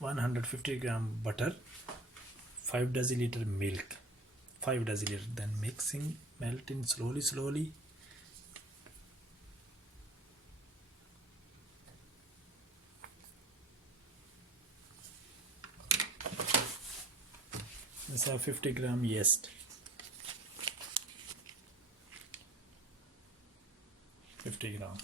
150 gram butter, 5 deciliter milk, 5 deciliter, then mixing, melting slowly. Let's have 50 gram yeast, 50 gram.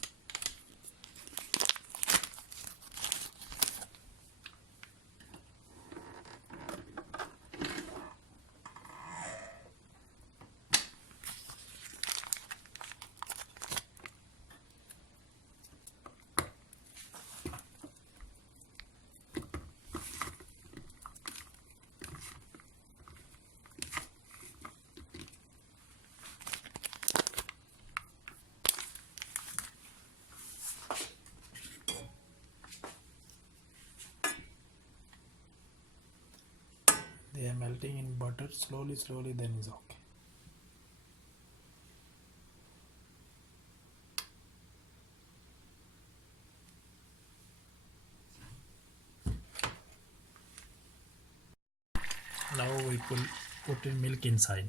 They are melting in butter slowly, then is okay. Now we put in milk inside,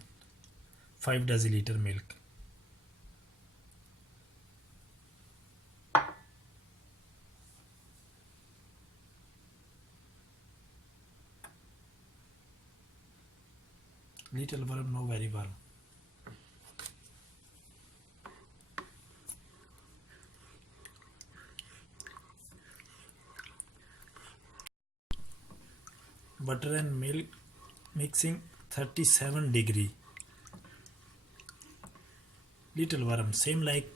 5 deciliter milk. Little warm, no very warm. Butter and milk mixing 37 degree. Little warm, same like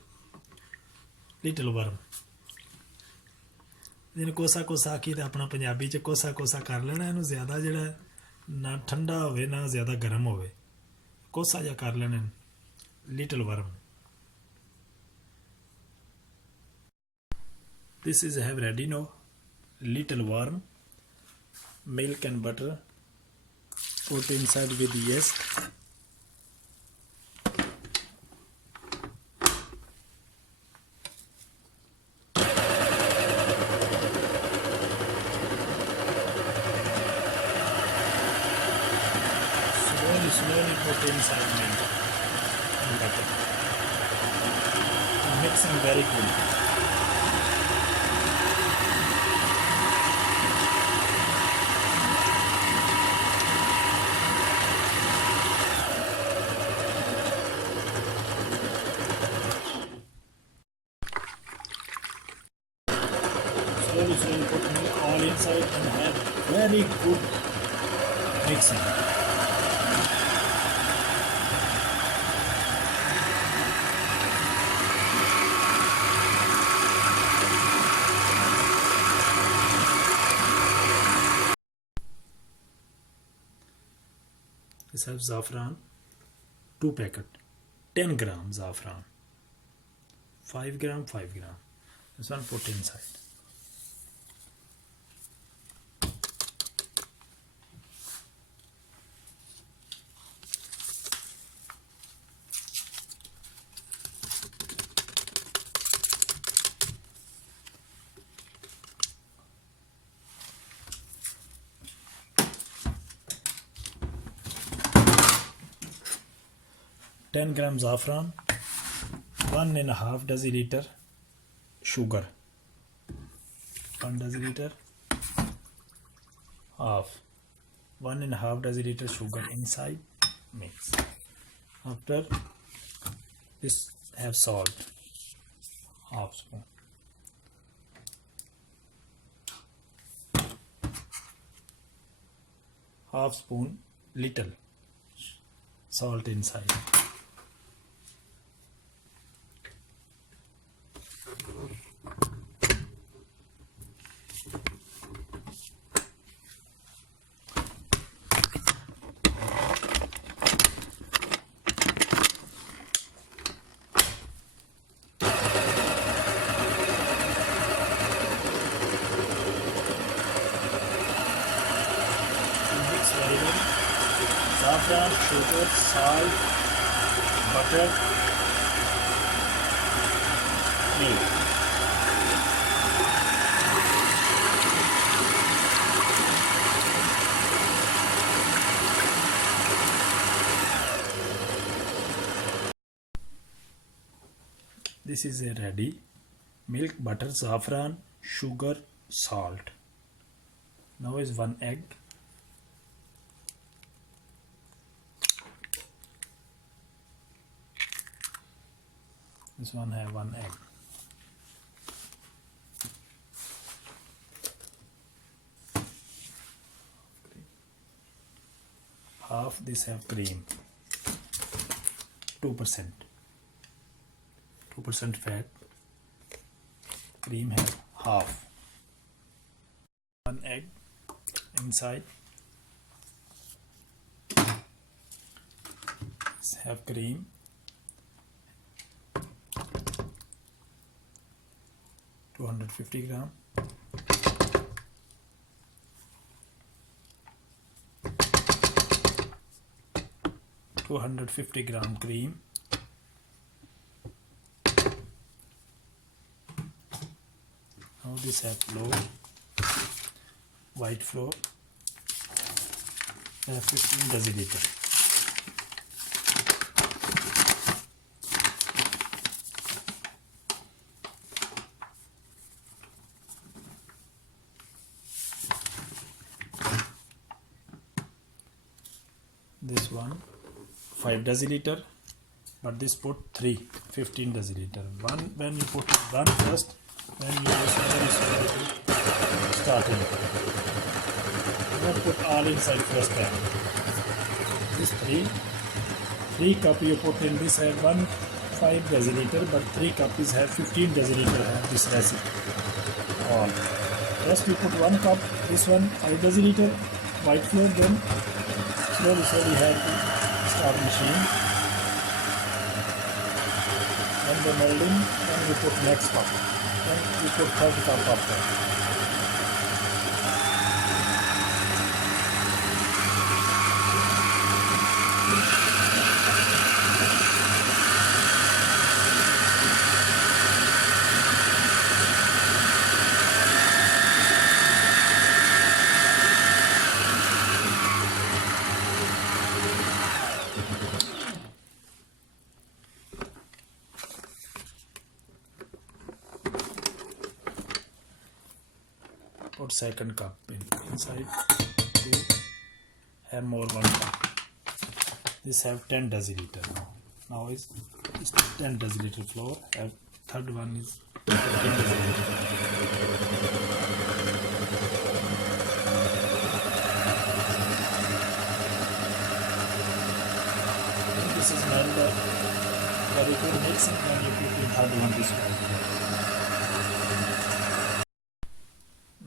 little warm. ਇਹਨੂੰ ਕੋਸਾ ਕੀ ਤੇ ਆਪਣਾ ਪੰਜਾਬੀ ਚ ਕੋਸਾ ਕਰ ਲੈਣਾ ਇਹਨੂੰ ਜ਼ਿਆਦਾ ਜਿਹੜਾ ਨਾ ਠੰਡਾ ਹੋਵੇ ਨਾ ਜ਼ਿਆਦਾ ਗਰਮ ਹੋਵੇ ਕੋਸਾ ਜਿਹਾ ਕਰ ਲੈਣਾ little worm this is have ready now little worm milk and butter put inside with yeast slowly put inside milk and butter. Mixing very good. Slowly put milk all inside and have very good mixing. This has saffron, 2 packet, 10 gram saffron, 5 gram. This one put inside. Ten grams saffron, 1.5 deciliter sugar, 1 deciliter, half, 1.5 deciliter sugar inside, mix. After this have salt, half spoon. Half spoon little salt inside. Saffron, sugar, salt, butter, milk. This is a ready. Milk, butter, saffron, sugar, salt. Now is 1 egg. This one have 1 egg. Half this have cream. 2%. 2% fat. Cream have half. 1 egg inside. This have cream. 250 gram. Cream. Now this have flour, white flour, 15 deciliter. This one 5 deciliter, but this put 15 deciliter. One when you put one first, when you very slowly starting. Not put all inside first time. This 3 cup you put in this have 5 deciliter, but 3 cup is have 15 deciliter have this recipe. All. First you put 1 cup, this one 5 deciliter white flour, then slowly have to start machine. When the molding, then you put next cup. Then you put third cup after. Put second cup inside to have more 1 cup. This have 10 deciliter now. Now is 10 deciliter flour. Have third one is 15 deciliter. This is not the very good mixing when you put in third one this one.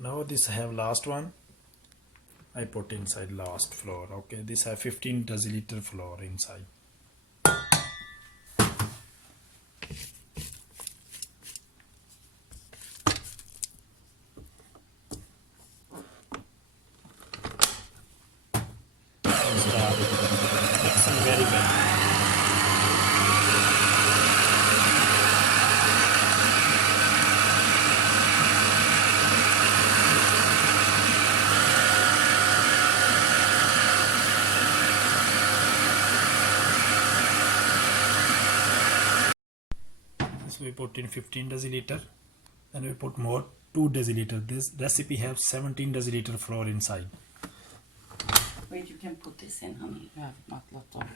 Now this have last one. I put inside last flour. Okay, this have 15 deciliter flour inside. Start mixing very well. We put in 15 deciliter, then we put more 2 deciliter. This recipe have 17 deciliter flour inside. Wait, you can put this in, honey. You have not lot of.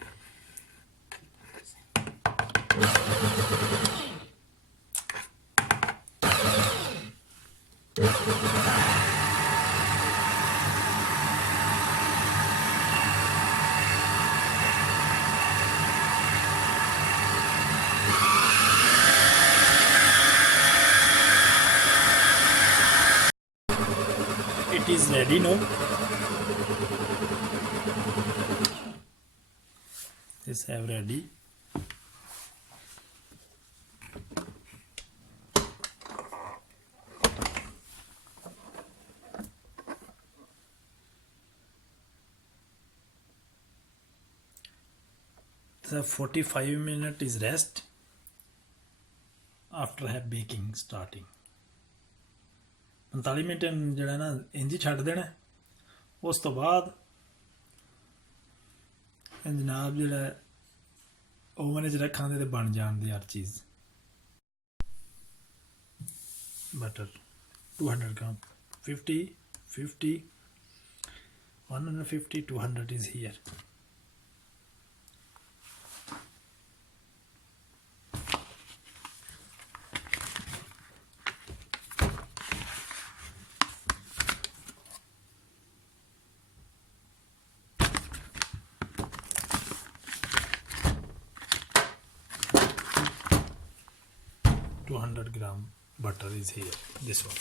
It is ready now. This have ready. The 45 minute is rest after have baking starting. 45 minute ਜਿਹੜਾ ਨਾ ਇੰਜ ਛੱਡ ਦੇਣਾ, ਉਸ ਤੋਂ ਬਾਅਦ ਜਨਾਬ ਜਿਹੜਾ ਓਵਨ 'ਚ ਰੱਖਾਂਗੇ ਤੇ ਬਣ ਜਾਂਦੀ ਹਰ ਚੀਜ਼। butter, 200 gram, 50, 50, 150, 200 is here. Gram butter is here. This one.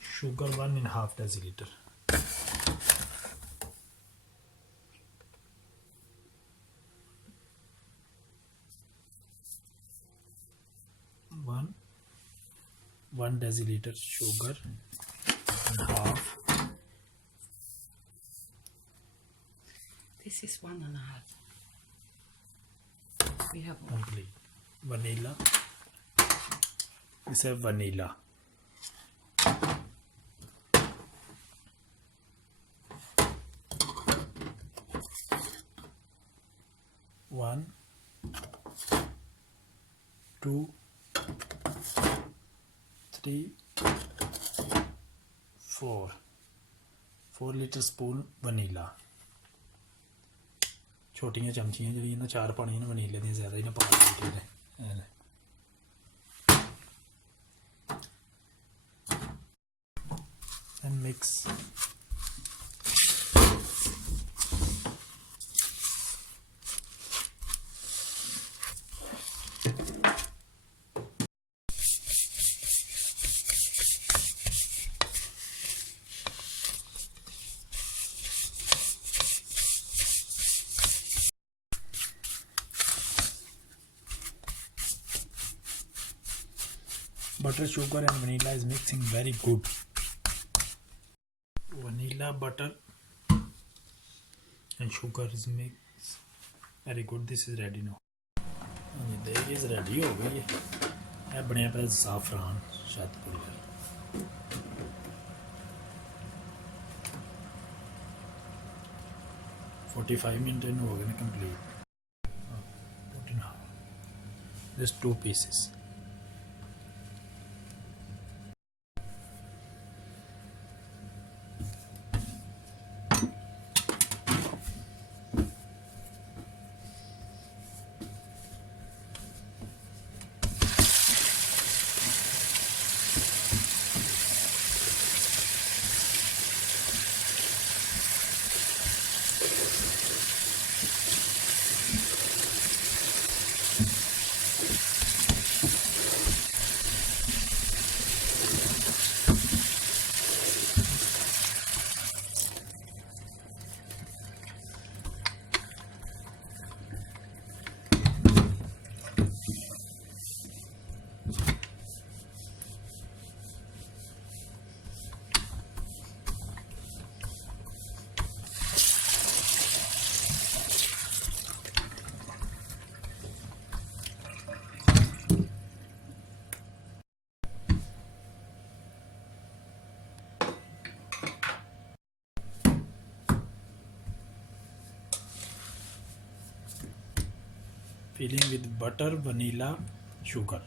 Sugar 1.5 deciliter. One deciliter sugar and half. This is 1.5. We have Complete. Vanilla. This is vanilla. One, 2, 3, 4. 4 litre spoon vanilla. छोटियां चमचियां ਜਿਹੜੀਆਂ ਨਾ ਚਾਰ ਪਾਣੀਆਂ ਨੇ ਵਨੀਲੇ ਦੀਆਂ ਜ਼ਿਆਦਾ ਹੀ ਨਾ ਪਾ ਦਿੱਤੇ ਨੇ and mix. Butter, sugar and vanilla is mixing very good. Vanilla, butter and sugar is mixed very good. This is ready now. This is ready हो गई है. ये बनिया पे saffron शाहपुर का. $45 minutes हो गए complete. Put in half. Just 2 pieces. Filling with butter, vanilla, sugar.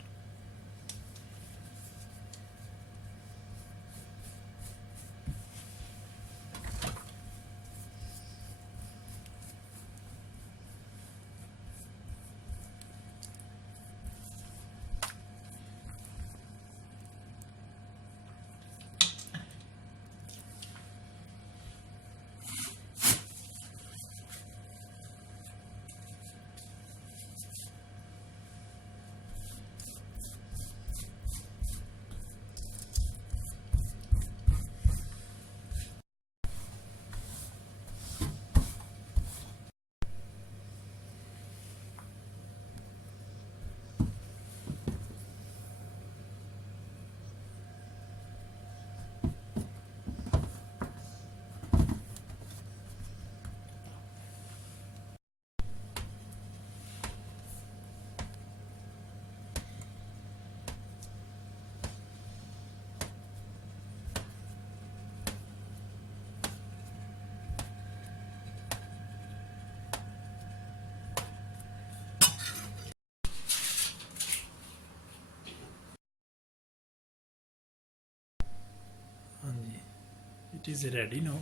it is ready now.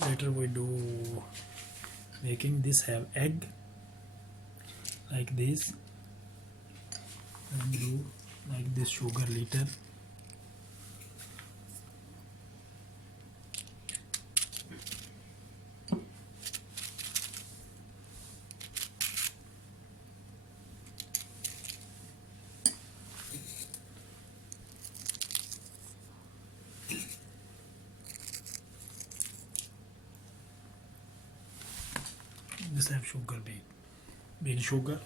Later we do making this. Have egg like this, and do like this sugar liter. This have sugar bean sugar,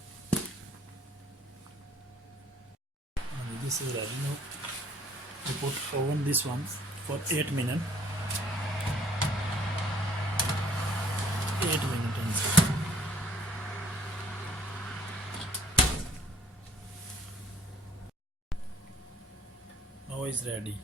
and this is ready now. We put oven this one for 8 minutes. 8 minutes inside. Now it's ready.